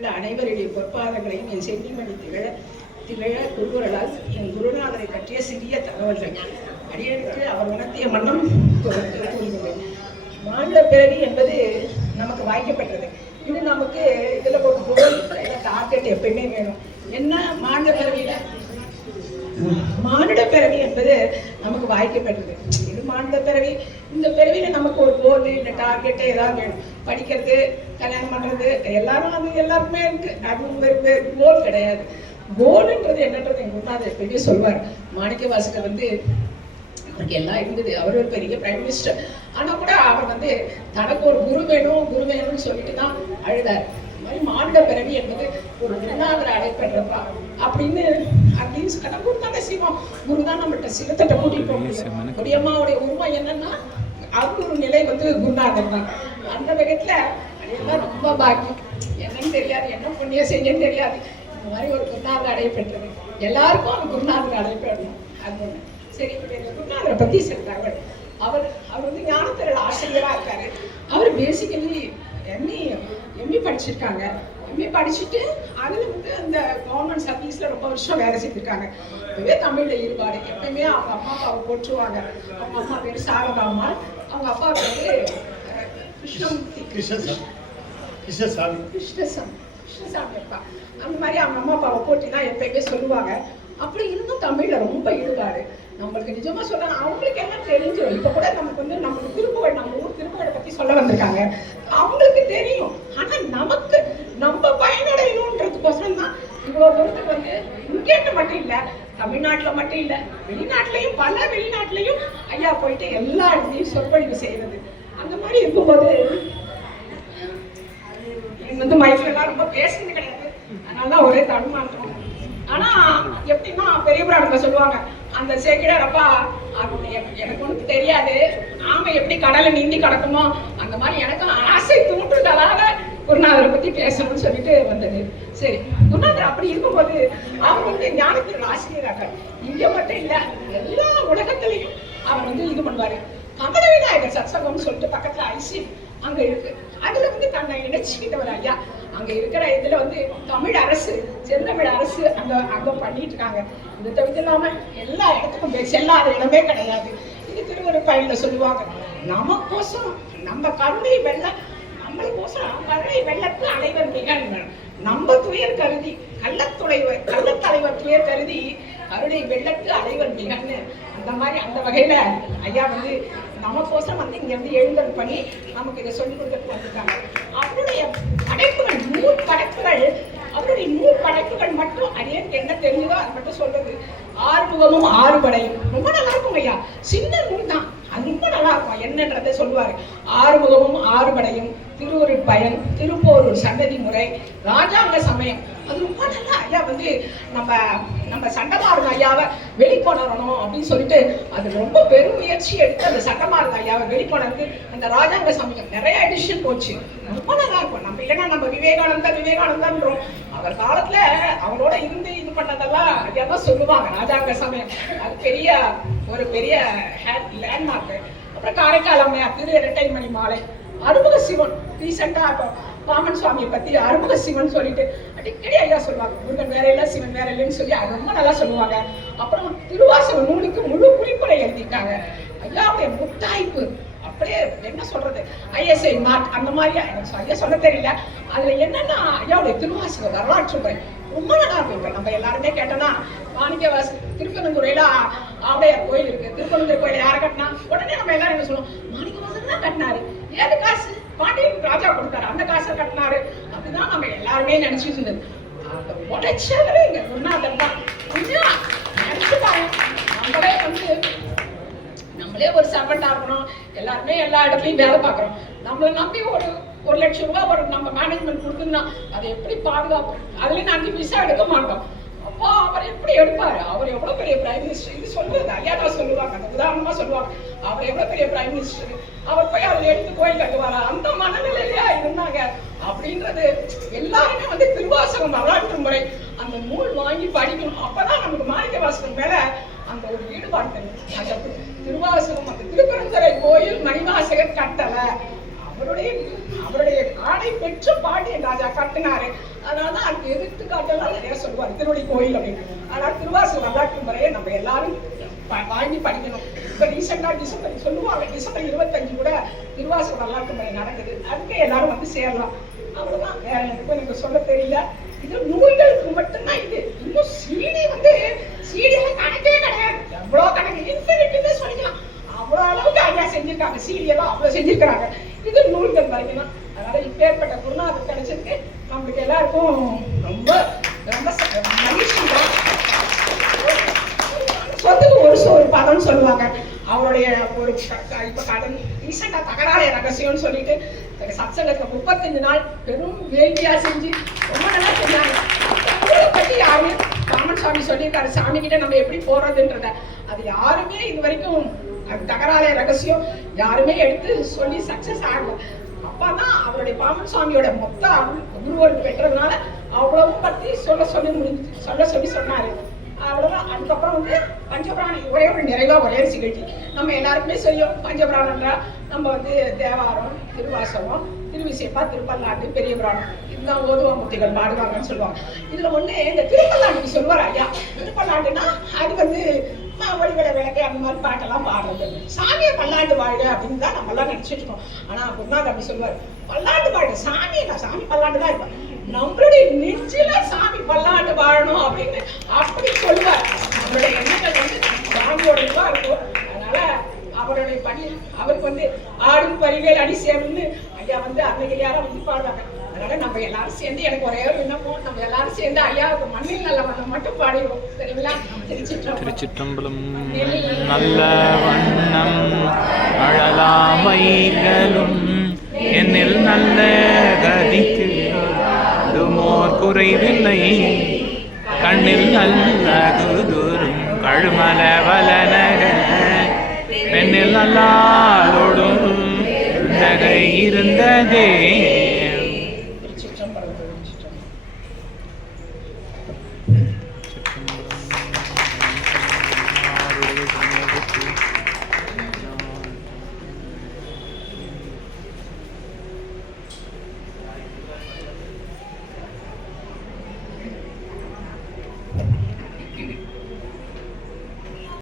உள்ள அனைவருடைய பொற்பாதங்களையும் என் சென்னிமணி திகழ திகழ குருவர்களால் என் குருநாதரை பற்றிய சிறிய தகவல்கள் அடியனுக்கு அவர் உணர்த்திய மன்னம் கூறுகிறேன். மாநில பிறவி என்பது நமக்கு வாய்க்கப்பட்டது. இது நமக்கு இதில் ஒரு கோல் டார்கெட் எப்பயுமே வேணும். என்ன மாநில பிறவியில மானிட பிறவி என்பது நமக்கு வாய்க்கப்பட்டது. இது மாநில பிறவி. இந்த பிறவியில நமக்கு ஒரு கோல் இல்லை டார்கெட்டு ஏதாவது வேணும். படிக்கிறது, கல்யாணம் பண்றது எல்லாரும் அது எல்லாருக்குமே இருக்கு. அது கோல் கிடையாது. கோல்ன்றது என்னன்றது எங்க குருநாதர் எப்பயுமே சொல்வார். மாணிக்க வாசகர் அவருக்கு எல்லாம் இருந்தது. அவர் ஒரு பெரிய பிரைம் மினிஸ்டர். ஆனா கூட அவர் தனக்கு ஒரு குரு வேணும்னு சொல்லிட்டு தான் அழுதார். இந்த மாதிரி மானிட பிறவி என்பது ஒரு குருநாதரை அடைப்படுறப்பா அப்படின்னு குரு தானே செய்வோம். குரு தான் நம்மகிட்ட சிலத்தட்ட கூட்டிட்டு போக முடியும். கொடியம்மாவுடைய உருவம் என்னன்னா அவருக்கு ஒரு நிலை குருநாதர் தான். அந்த வகைத்துல அதெல்லாம் ரொம்ப பாக்கியம். என்னன்னு தெரியாது, என்ன புண்ணியம் செஞ்சேன்னு தெரியாது. இந்த மாதிரி ஒரு குருநாதர் அடையப்பட்டது. எல்லாருக்கும் அந்த குருநாதர் அடையப்படணும். அது ஒண்ணு. சரி, குருநாதரை பத்தி சில தகவல். அவர் ஞானத்திரள் ஆசிரியரா இருக்காரு. அவர் பேசிக்கலி எம்இ படிச்சிருக்காங்க. எம்இ படிச்சுட்டு அதுல அந்த கவர்மெண்ட் சர்வீஸ்ல ரொம்ப வருஷம் வேலை செஞ்சிருக்காங்க. இப்பவே தமிழ்ல ஈடுபாடு. எப்பயுமே அவங்க அம்மா அப்பாவை போற்றுவாங்க. அவங்க அம்மா பேர் சாரதாமா, அவங்க அப்பா பேரு கிருஷ்ணசாமி அப்பா. அந்த மாதிரி அவங்க அம்மா அப்பாவை போட்டி தான் எப்பயுமே சொல்லுவாங்க. அப்படி இருந்தும் தமிழ்ல ரொம்ப ஈடுபாடு. நம்மளுக்கு நிஜமா சொல்லணும், அவங்களுக்கு என்ன தெரிஞ்சிடும். இப்ப கூட நமக்கு நம்ம திருப்புகழ், நம்ம ஊர் திருப்புகழை பத்தி சொல்ல வந்திருக்காங்க. அவங்களுக்கு தெரியும். ஆனா நமக்கு நம்ம பயனடையணும்ன்றதுக்கோசரம் தான் இவ்வளவு தூரத்துக்கு இங்கேட்டு மட்டும் இல்ல, தமிழ்நாட்டுல மட்டும் இல்ல, வெளிநாட்டுலயும் பல வெளிநாட்டுலயும் ஐயா போயிட்டு எல்லா இடத்துலயும் சொற்பொழிவு செய்யறது. அந்த மாதிரி இருக்கும்போது மைக்ல எல்லாம் ரொம்ப பேசுறது கிடையாது. அதனாலதான் ஒரே தடுமாற்றம். ஆனா எப்படின்னா பெரிய பிராடுங்க சொல்லுவாங்க, அந்த சேக்கிடார் அப்பா எனக்கு ஒண்ணு தெரியாது, நாம எப்படி கடலை நீந்தி கிடக்குமோ அந்த மாதிரி எனக்கு ஆசை தூண்டுறதால குருநாதரை பத்தி பேசணும்னு சொல்லிட்டு வந்தது. சரி, குருநாதர் அப்படி இருக்கும்போது அவங்க ஞானத்தின் ஆசிரியராக இங்க மட்டும் இல்ல, எல்லா உலகத்திலையும் அவர் இது பண்ணுவாரு. கமல விநாயகர் சத்சங்கம்னு சொல்லிட்டு பக்கத்துல ஐசி அங்க இருக்கு. அதுல தன்னை இணைச்சுக்கிட்டவர் ஐயா. அங்க இருக்கிற இதுல தமிழ் அரசு, செந்தமிழ் அரசு அங்க பண்ணிட்டு இருக்காங்க. இது தவிர்த்து இல்லாம எல்லா இடத்துக்கும் செல்லாத இடமே கிடையாது. இது திருவருட்பயன்ல சொல்லுவாங்க, நமக்கோசரம் நம்ம கருணை நம்மளுக்கோசரம் கருணை வெள்ளத்து அனைவர் நிகழ்வு நம்ம துயர் கருதி கள்ளத்தலைவர் துயர் கருதி கருணை வெள்ளத்து அனைவர் நிகழ்வு. அந்த மாதிரி அந்த வகையில ஐயா நமக்கோசரம் இங்க எழுந்தல் பண்ணி நமக்கு இதை சொல்லிக் கொடுத்து வந்துட்டாங்க. அவருடைய படைப்புகள், நூல் படைப்புகள், அவருடைய நூல் படைப்புகள் மட்டும் அடியனுக்கு என்ன தெரியுதோ அது மட்டும் சொல்றது. 6 முகமும் 6 படையும் ரொம்ப நல்லா இருக்கும் ஐயா. சின்ன நூல் தான், அது ரொம்ப நல்லா இருக்கும். என்னன்றதை சொல்லுவாரு. 6 முகமும் 6 படையும், திருவருட்பயன், திருப்போரூர் சன்னதி முறை, ராஜாங்க சமயம், அது ரொம்ப நல்லா ஐயா நம்ம சண்டமாரத ஐயாவை வெளிக்கொணரணும் அப்படின்னு சொல்லிட்டு அது ரொம்ப பெரும் முயற்சி எடுத்து அந்த சண்டமாரத ஐயாவை வெளிக்கொணர்ந்து அந்த ராஜாங்க சமயம் நிறைய எடிஷன் போச்சு. ரொம்ப நல்லா இருக்கும். நம்ம இல்லைன்னா நம்ம விவேகானந்தன்றோம். அவர் காலத்துல அவரோட இருந்து இது பண்ணதெல்லாம் ஐயா தான் சொல்லுவாங்க. ராஜாங்க சமயம் அது ஒரு பெரிய லேண்ட்மார்க். அப்புறம் காரைக்கால் அம்மையார் திரு இரட்டைமணி மாலை, அறுமுக சிவன், ரீசெண்டா பாமன் சுவாமியை பத்தி அறுமுக சிவன் சொல்லிட்டு அடிக்கடி ஐயா சொல்லுவாங்க. முருகன் வேற இல்ல, சிவன் வேற இல்லைன்னு சொல்லி அது ரொம்ப நல்லா சொல்லுவாங்க. அப்புறம் திருவாசக நூலுக்கு முழு குறிப்புரை எழுதிட்டாங்க. ஐயாவுடைய முத்தாய்ப்பு அப்படியே என்ன சொல்றது, ஐஎஸ்ஐ மார்க் அந்த மாதிரி ஐயா சொல்ல தெரியல. அதுல என்னன்னா ஐயாவுடைய திருவாசக வரலாற்று முறை ரொம்ப நல்லா இருக்கும். இப்ப நம்ம எல்லாருமே கேட்டோம்னா மாணிக்கவாச திருப்பனந்துறையில ஆவுடையார் கோயில் இருக்கு. திருப்பனந்தூர் கோயில யாரை கட்டினா உடனே நம்ம எல்லாரும் என்ன சொல்லுவோம், மாணிக்கவாசன் தான் கட்டினாரு. ஏது காசு பாண்டியன் ராஜா கொடுத்தாரு, அந்த காசை கட்டினாரு. அப்படிதான் நம்ம எல்லாருமே நினைச்சிட்டு இருந்தது. அந்த உடைச்சவரே இங்க குருநாதர் தான். நினைச்சுப்பாங்க, நம்மளே ஒரு சர்வெண்டா இருக்கணும், எல்லாருமே எல்லா இடத்துலயும் வேலை பார்க்கறோம். நம்மளை நம்பி ஒரு லட்சம் ரூபாய் நம்ம மேனேஜ்மெண்ட் கொடுத்துருந்தா அதை எப்படி பாதுகாப்போம்? அதுல 5 பைசா எடுக்க மாட்டோம். அப்போ அவர் எப்படி எடுப்பாரு? அவர் எவ்வளவு பெரிய பிரைம் மினிஸ்டர். இது சொல்றது ஐயா தான் சொல்லுவாங்க, அந்த உதாரணமா சொல்லுவாங்க. அவர் எவ்வளவு பெரிய பிரைம் மினிஸ்டர், அவர் போய் அதில் எடுத்து கோயில் கட்டுவாரா? அந்த மனநிலையிலேயே இருந்தாங்க அப்படின்றது. எல்லாருமே திருவாசகம் வரலாற்று முறை அந்த நூல் வாங்கி படிக்கணும். அப்பதான் நமக்கு மாணிக்க வாசகம் மேல அந்த ஒரு ஈடுபாடு தெரியும். அந்த திருவாசகம், அந்த திருப்பரந்துறை கோயில் மணிவாசகர் கட்டல அவருடைய அவருடைய ஆடை பெற்று பாண்டியன் ராஜா கட்டினாரு. அதனாலதான் அதுக்கு எடுத்துக்காட்டெல்லாம் நிறைய சொல்லுவார் திருவடி கோயில் அப்படின்னு. அதனால திருவாசூர் வரலாற்று முறையை நம்ம எல்லாரும் வாங்கி படிக்கணும். இப்ப ரீசெண்டா டிசம்பர் சொல்லுவாங்க, டிசம்பர் 25 கூட திருவாசூர் வரலாற்று முறை நடக்குது. அதுக்கு எல்லாரும் வந்து சேரலாம். அவ்வளவுதான், வேற எனக்கு சொல்ல தெரியல. இது நூல்களுக்கு மட்டும்தான். இது இன்னும் சீடி வந்து சீடியெல்லாம் கணக்கே கிடையாது. எவ்வளவு கணக்கு இன்ஃபினிட்டின்னு சொல்லிக்கலாம். அவ்வளவு அளவுக்கு ஐயா செஞ்சிருக்காங்க. சீடியெல்லாம் அவ்வளவு செஞ்சிருக்கிறாங்க. இது நூல்கள் வரைக்கும் தான். அதனால இப்பேற்பட்ட குருநாதர் கிடைச்சதுக்கு நம்மளுக்கு எல்லாருக்கும் ரொம்ப ரொம்ப மகிழ்ச்சி தான். சொத்துக்கு ஒரு பதம் சொல்லுவாங்க. அவருடைய ஒரு இப்ப கடன் ரீசெண்டா தகராறு ரகசியம்னு சொல்லிட்டு சத்சங்கத்துல 35 நாள் பெரும் வேள்வியா செஞ்சு ரொம்ப நல்லா செஞ்சாங்க. பத்தி யாருமே ராமன் சாமி சொல்லியிருக்காரு, சாமி கிட்ட நம்ம எப்படி போறதுன்றத. அது யாருமே இது வரைக்கும் தகராறு ரகசியம் யாருமே எடுத்து சொல்லி சக்சஸ் ஆகல. அப்பதான் அவருடைய பாமன் சுவாமியோட மொத்த குருவருக்கு பெற்றதுனால அவ்வளவும் பத்தி சொல்ல சொல்லி சொன்னாரு. அவ்வளவுதான். அதுக்கப்புறம் வந்து பஞ்சபிராணம் ஒரே ஒரு நிறைவா ஒரே நிகழ்ச்சி நம்ம எல்லாருக்குமே சொல்லியும். பஞ்சபிராணம்ன்றா நம்ம வந்து தேவாரம், திருவாசகம், திருவிசைப்பா, திருப்பல்லாண்டு, பெரிய புராணம் இதுதான் ஓதுவாமூர்த்திகள் பாடுவாங்கன்னு சொல்லுவாங்க. இதுல ஒண்ணு இந்த திருப்பல்லாண்டுக்கு சொல்லுவார் ஐயா. திருப்பல்லாண்டுன்னா அது வந்து வழிபட விளக்கு அந்த மாதிரி பாட்டெல்லாம் பாடுறது. சாமியை பல்லாண்டு வாழ்க அப்படின்னு தான் நம்ம எல்லாம் நினைச்சிட்டு இருக்கோம். ஆனா குருநாதர் அப்படி சொல்லுவார், பல்லாண்டு வாழ்க சாமியை நான் சாமி பல்லாண்டு தான் இருப்பேன், நம்மளுடைய நெஞ்சில சாமி பல்லாண்டு வாழணும் அப்படின்னு அப்படி சொல்லுவார். நம்மளுடைய எண்ணங்கள் வந்து சாமியோட தான் இருக்கும். அதனால அவருடைய பணி அவருக்கு வந்து ஆடும் பரிவேல் அடி சேரும்னு ஐயா வந்து அன்னைக்கு வந்து பாடுவாங்க. அதனால நம்ம எல்லாரும் சேர்ந்து எனக்கு ஒரே ஒரு விண்ணப்பம், நம்ம எல்லாரும் சேர்ந்து ஐயாவுக்கு மண்ணில் நல்ல வண்ணம் மட்டும் பாடிடுவோம். சரிங்களா? திருச்சிற்றம்பலம். நல்ல வண்ணம் அழலாமைகளும் என்னில் நல்ல கதிக்கு மோர் குறைவில்லை, கண்ணில் நல்ல குதுரும் கழுமல வலனக பெண்ணில் நல்லாளோடும் இருந்ததே